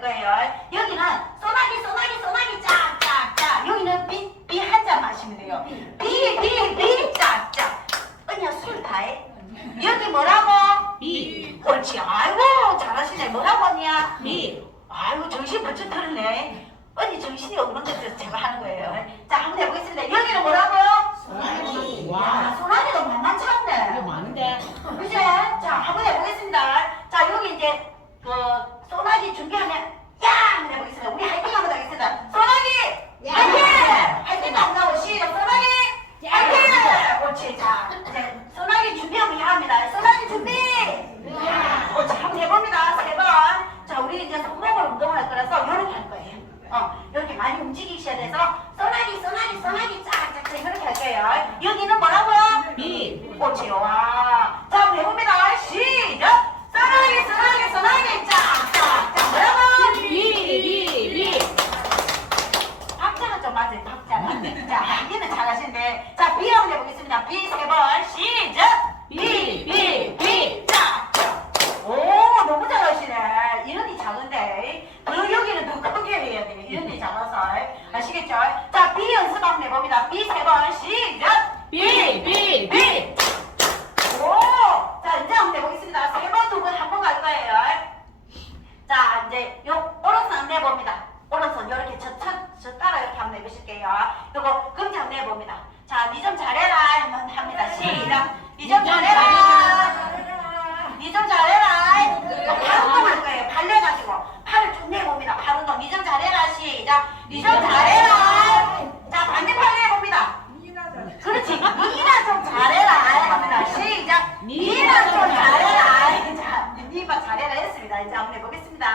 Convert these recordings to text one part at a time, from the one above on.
될 거예요. 여기는 소나기, 소나기, 소나기, 짝, 짝, 짝. 여기는 비, 비 한 잔 마시면 돼요. 비, 비, 비, 짝, 짝. 언니야, 술 다 해? 여기 뭐라고? 비, 옳지. 아이고, 잘하시네. 뭐라고 언니야? 비, 아이고, 정신 번쩍 들었네. 언니 정신이 없는 것들 제가 하는 거예요. 자, 한번 해보겠습니다. 여기는 뭐라고요? 소나기. 야, 와, 소나기도 만만치 이거 않네. 많은데. 그제? 자, 한번 해보겠습니다. 자, 여기 이제 그 소나기 준비하면 야! 한번 해보겠습니다. 우리 화이팅 한번 하겠습니다. 소나기! 화이팅! 화이팅도 안 나오고 시작. 소나기! 화이팅! 옳지. 자, 이제 소나기 준비하면 야 합니다. 소나기 준비! 옳지. 한번 해봅니다. 세 번. 자, 우리 이제 손목을 운동할 거라서 이렇게 할 거예요. 어, 이렇게 많이 움직이셔야 돼서 소나기, 소나기, 소나기 짝짝짝 이렇게 할 거예요. 여기는 뭐라고요? 비, 옳지요. 와. 자, 한번 해봅니다. 시작! 소나기, 소나기, 소나기, 짝, 짝, 짝. 뭐라고? 비, 비, 비. 박자가 좀 맞아요, 박자가. 자, 여기는 잘하시는데. 자, 비 한번 해보겠습니다. 비 세 번, 시작! 비, 비, 비, 짝, 짝. 오, 너무 잘하시네. 이런이 작은데. 그 여기는 더 크게 해야 돼요. 이런이 작아서. 아시겠죠? 자, 비 연습 한번 해봅니다. 비세 번, 시작! 비, 비, 비. 오! 자, 이제 한번 해보겠습니다. 세 번, 두 번, 한 번 갈 거예요. 자, 이제 요 오른손 한번 해봅니다. 오른손 이렇게 저, 저, 저 따라 이렇게 한번 해보실게요. 요거 금지 한번 해봅니다. 자, 니 좀 잘해라 한번 합니다. 시작. 니 좀 잘해라. 니 좀 잘해라. 팔 운동 할 거예요. 팔 내가지고 팔을 쭉 내봅니다. 팔 운동. 니 좀 잘해라. 시작. 니 좀 잘해라. 자, 반대팔 내봅니다. 그렇지. 니나 좀 잘해라. 합니다. 시작. 니나 좀 잘해라. 자, 니만 잘해라 했습니다. 이제 한번 해보겠습니다.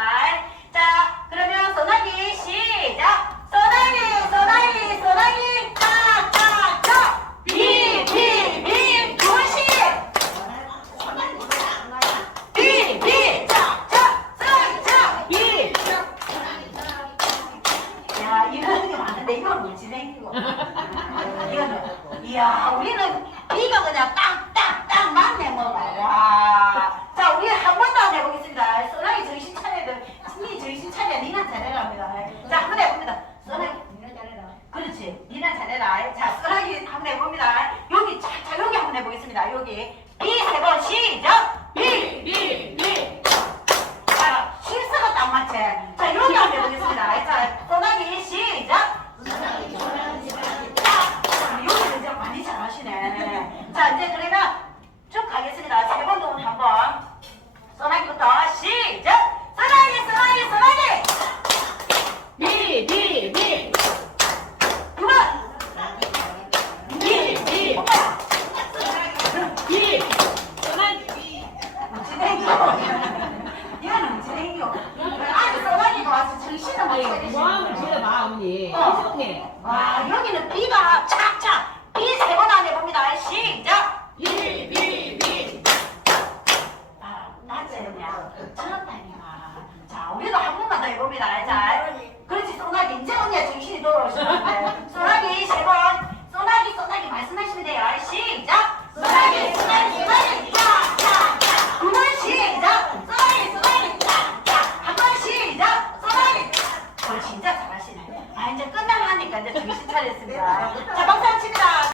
자, 그러면 소나기 시작. 소나기, 소나기, 소나기. 짝, 짝, 짝. 비, 비, 비. 두시. 비, 비, 짝, 짝. 소나기, 짝. 비. 야, 이런 게 많은데 이건 뭘 진행이고. 이거는, 이야, 우리는 비가 그냥 딱딱딱 맞네, 뭐. 와. 자, 우리 한번더 한번 해보겠습니다. 소나기 정신 차려야 돼. 니 정신 차려야 니나 잘해라 합니다. 자, 한번 해봅니다. 소나기. 그렇지. 니나 잘해라. 자, 소나기 한번 해봅니다. 여기, 자, 자, 여기 한번 해보겠습니다. 여기. 비 세 번 시작! 비! 비, 비. 자, 실수가 딱 맞지? 여기. 어. 한성에. 와, 아, 여기는 비가 착착. 비세번 안에 봅니다. 시작. 비, 비, 비. 아, 낮에냐. 저런 타이밍아. 자, 우리도 한 번만 더 해봅니다. 자,